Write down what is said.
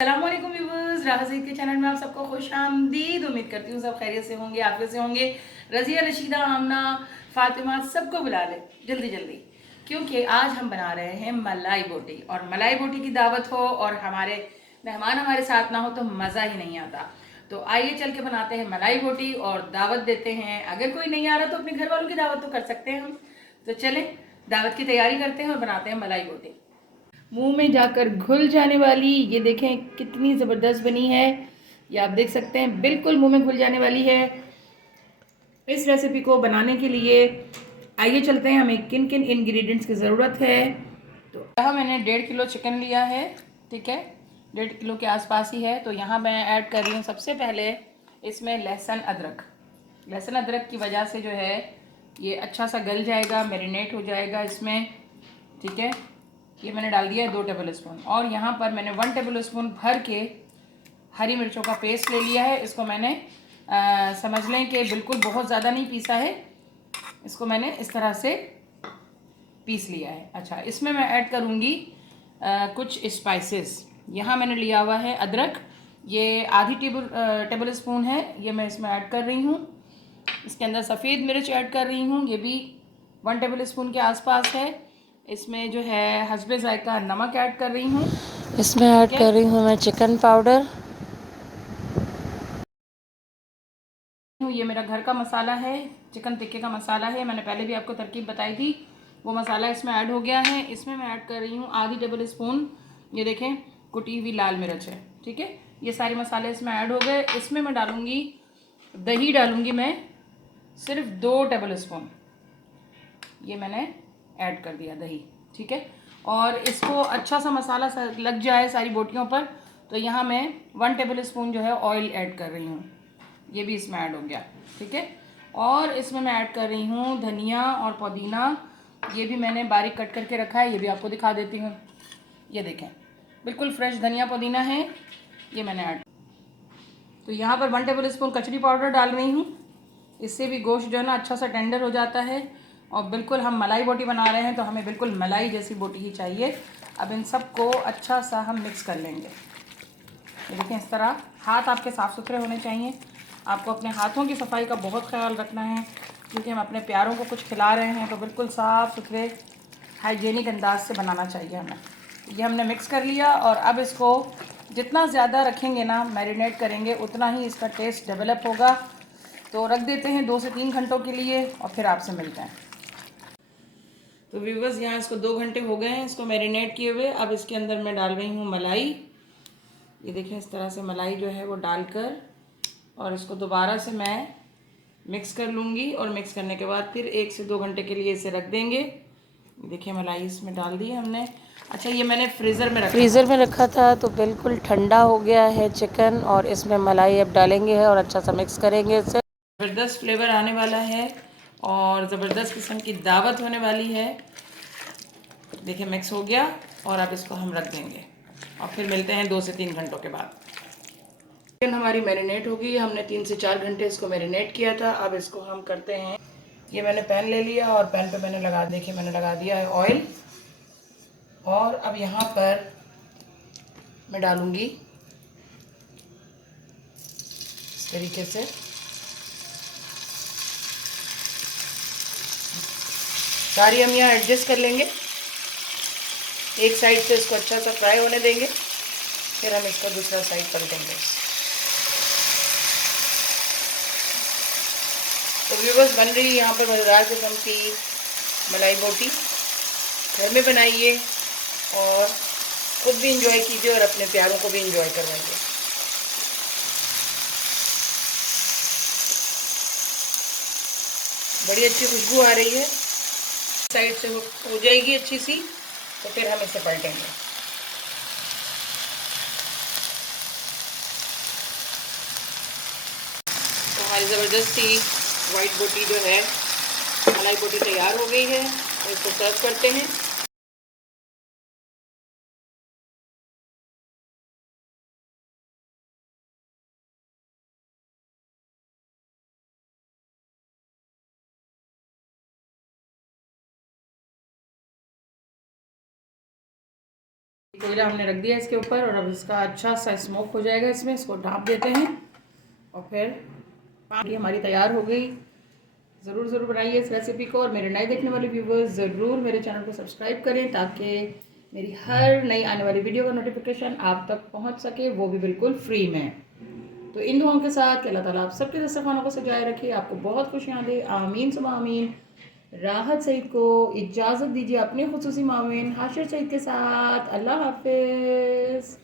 अस्सलामुअलैकुम व्यूअर्स, राहा ज़हीद के चैनल में आप सबको खुशामदीद। उम्मीद करती हूँ सब खैरियत से होंगे, आफियत से होंगे। रज़िया, रशीदा, आमना, फातिमा सबको बुला ले जल्दी जल्दी, क्योंकि आज हम बना रहे हैं मलाई बोटी। और मलाई बोटी की दावत हो और हमारे मेहमान हमारे साथ ना हो तो मज़ा ही नहीं आता। तो आइए चल के बनाते हैं मलाई बोटी और दावत देते हैं। अगर कोई नहीं आ रहा तो अपने घर वालों की दावत तो कर सकते हैं हम। तो चलें दावत की तैयारी करते हैं और बनाते हैं मलाई बोटी। मुंह में जाकर घुल जाने वाली, ये देखें कितनी ज़बरदस्त बनी है। ये आप देख सकते हैं बिल्कुल मुंह में घुल जाने वाली है। इस रेसिपी को बनाने के लिए आइए चलते हैं हमें किन किन इंग्रेडिएंट्स की ज़रूरत है। तो यहाँ मैंने 1.5 किलो चिकन लिया है, ठीक है, 1.5 किलो के आसपास ही है। तो यहाँ मैं ऐड कर रही हूँ सबसे पहले इसमें लहसुन अदरक। लहसुन अदरक की वजह से जो है ये अच्छा सा गल जाएगा, मैरिनेट हो जाएगा इसमें, ठीक है। ये मैंने डाल दिया है 2 टेबल स्पून। और यहाँ पर मैंने 1 टेबल स्पून भर के हरी मिर्चों का पेस्ट ले लिया है। इसको मैंने समझ लें कि बिल्कुल बहुत ज़्यादा नहीं पीसा है, इसको मैंने इस तरह से पीस लिया है। अच्छा, इसमें मैं ऐड करूँगी कुछ स्पाइसेस। यहाँ मैंने लिया हुआ है अदरक, ये आधी टेबल स्पून है, ये मैं इसमें ऐड कर रही हूँ। इसके अंदर सफ़ेद मिर्च ऐड कर रही हूँ, ये भी 1 टेबल स्पून के आसपास है। इसमें जो है हस्बे ज़ायका नमक ऐड कर रही हूँ। इसमें ऐड कर रही हूँ मैं चिकन पाउडर। ये मेरा घर का मसाला है, चिकन टिक्के का मसाला है, मैंने पहले भी आपको तरकीब बताई थी। वो मसाला इसमें ऐड हो गया है। इसमें मैं ऐड कर रही हूँ आधी टेबल स्पून, ये देखें, कुटी हुई लाल मिर्च है, ठीक है। ये सारे मसाले इसमें ऐड हो गए। इसमें मैं डालूँगी दही, डालूँगी मैं सिर्फ 2 टेबल स्पून, ये मैंने ऐड कर दिया दही, ठीक है। और इसको अच्छा सा मसाला लग जाए सारी बोटियों पर, तो यहाँ मैं 1 टेबल स्पून जो है ऑयल ऐड कर रही हूँ, ये भी इसमें ऐड हो गया, ठीक है। और इसमें मैं ऐड कर रही हूँ धनिया और पुदीना, ये भी मैंने बारीक कट करके रखा है, ये भी आपको दिखा देती हूँ। ये देखें बिल्कुल फ्रेश धनिया पुदीना है, ये मैंने ऐड। तो यहाँ पर 1 टेबल स्पून कचरी पाउडर डाल रही हूँ, इससे भी गोश्त जो है ना अच्छा सा टेंडर हो जाता है। और बिल्कुल हम मलाई बोटी बना रहे हैं तो हमें बिल्कुल मलाई जैसी बोटी ही चाहिए। अब इन सब को अच्छा सा हम मिक्स कर लेंगे। ये देखें इस तरह, हाथ आपके साफ़ सुथरे होने चाहिए। आपको अपने हाथों की सफाई का बहुत ख्याल रखना है, क्योंकि हम अपने प्यारों को कुछ खिला रहे हैं, तो बिल्कुल साफ़ सुथरे हाइजीनिक अंदाज से बनाना चाहिए हमें। ये हमने मिक्स कर लिया और अब इसको जितना ज़्यादा रखेंगे ना, मैरिनेट करेंगे, उतना ही इसका टेस्ट डेवलप होगा। तो रख देते हैं 2 से 3 घंटों के लिए और फिर आपसे मिलते हैं। तो व्यूवर्स, यहाँ इसको 2 घंटे हो गए हैं इसको मैरिनेट किए हुए। अब इसके अंदर मैं डाल रही हूँ मलाई। ये देखें इस तरह से मलाई जो है वो डालकर और इसको दोबारा से मैं मिक्स कर लूँगी। और मिक्स करने के बाद फिर 1 से 2 घंटे के लिए इसे रख देंगे। देखिए मलाई इसमें डाल दी हमने। अच्छा, ये मैंने फ्रीज़र में रखा था तो बिल्कुल ठंडा हो गया है चिकन, और इसमें मलाई अब डालेंगे और अच्छा सा मिक्स करेंगे इसे। ज़बरदस्त फ्लेवर आने वाला है और ज़बरदस्त किस्म की दावत होने वाली है। देखिए मिक्स हो गया और अब इसको हम रख देंगे और फिर मिलते हैं 2 से 3 घंटों के बाद। चिकन हमारी मैरिनेट होगी, हमने 3 से 4 घंटे इसको मैरिनेट किया था। अब इसको हम करते हैं, ये मैंने पैन ले लिया और पैन पे मैंने मैंने लगा दिया है ऑयल। और अब यहाँ पर मैं डालूँगी इस तरीके से, सारी हम यहाँ एडजस्ट कर लेंगे। एक साइड से इसको अच्छा सा फ्राई होने देंगे, फिर हम इसका दूसरा साइड पलटेंगे। तो व्यूवर्स, बन रही है यहाँ पर मज़ेदार किस्म की मलाई बोटी। घर में बनाइए और खुद भी इंजॉय कीजिए और अपने प्यारों को भी इंजॉय करवाइए। बड़ी अच्छी खुशबू आ रही है, साइड से हो जाएगी अच्छी सी, तो फिर हम इसे पलटेंगे। तो हमारी ज़बरदस्त सी वाइट बोटी जो है, मलाई बोटी तैयार हो गई है। तो इसको सर्व करते हैं। कोयला हमने रख दिया इसके ऊपर और अब इसका अच्छा सा स्मोक हो जाएगा इसमें। इसको ढाँप देते हैं और फिर पानी हमारी तैयार हो गई। ज़रूर बनाइए इस रेसिपी को और मेरे नए देखने वाले व्यूवर्स ज़रूर मेरे चैनल को सब्सक्राइब करें ताकि मेरी हर नई आने वाली वीडियो का नोटिफिकेशन आप तक पहुंच सके, वो भी बिल्कुल फ्री में। तो इन दुआओं के साथ कि अल्लाह ताला आप सबके दस्तरखानों को सजाए रखे, आपको बहुत खुशियाँ दे, आमीन सुबह आमीन। राहत सईद को इजाज़त दीजिए अपने खुसूसी माविन हाशिर सईद के साथ। अल्लाह हाफिज़।